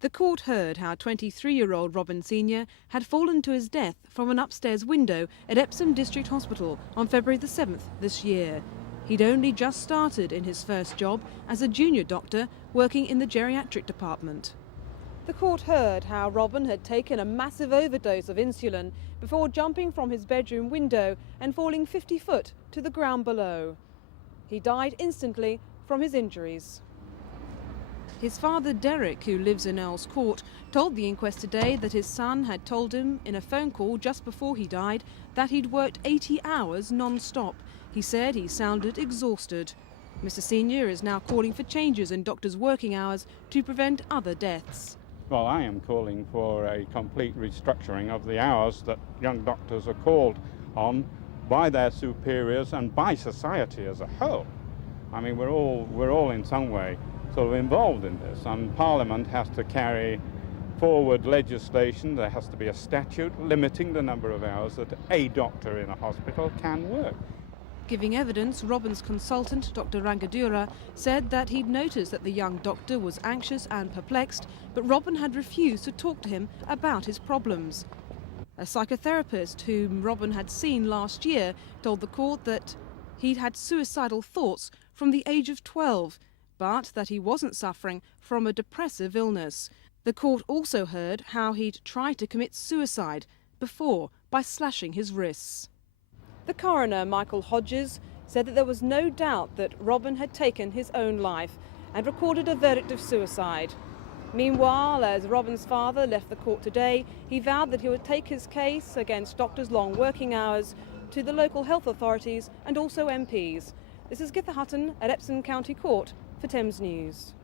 The court heard how 23-year-old Robin Sr. had fallen to his death from an upstairs window at Epsom District Hospital on February the 7th this year. He'd only just started in his first job as a junior doctor working in the geriatric department. The court heard how Robin had taken a massive overdose of insulin before jumping from his bedroom window and falling 50 foot to the ground below. He died instantly from his injuries. His father, Derek, who lives in Earl's Court, told the inquest today that his son had told him in a phone call just before he died that he'd worked 80 hours non-stop. He said he sounded exhausted. Mr. Senior is now calling for changes in doctors' working hours to prevent other deaths. Well, I am calling for a complete restructuring of the hours that young doctors are called on by their superiors and by society as a whole. I mean, we're all in some way sort of involved in this, and Parliament has to carry forward legislation. There has to be a statute limiting the number of hours that a doctor in a hospital can work. Giving evidence, Robin's consultant, Dr. Rangadura, said that he'd noticed that the young doctor was anxious and perplexed, but Robin had refused to talk to him about his problems. A psychotherapist whom Robin had seen last year told the court that he'd had suicidal thoughts from the age of 12, but that he wasn't suffering from a depressive illness. The court also heard how he'd tried to commit suicide before by slashing his wrists. The coroner, Michael Hodges, said that there was no doubt that Robin had taken his own life and recorded a verdict of suicide. Meanwhile, as Robin's father left the court today, he vowed that he would take his case against doctors' long working hours to the local health authorities and also MPs. This is Githa Hutton at Epsom County Court for Thames News.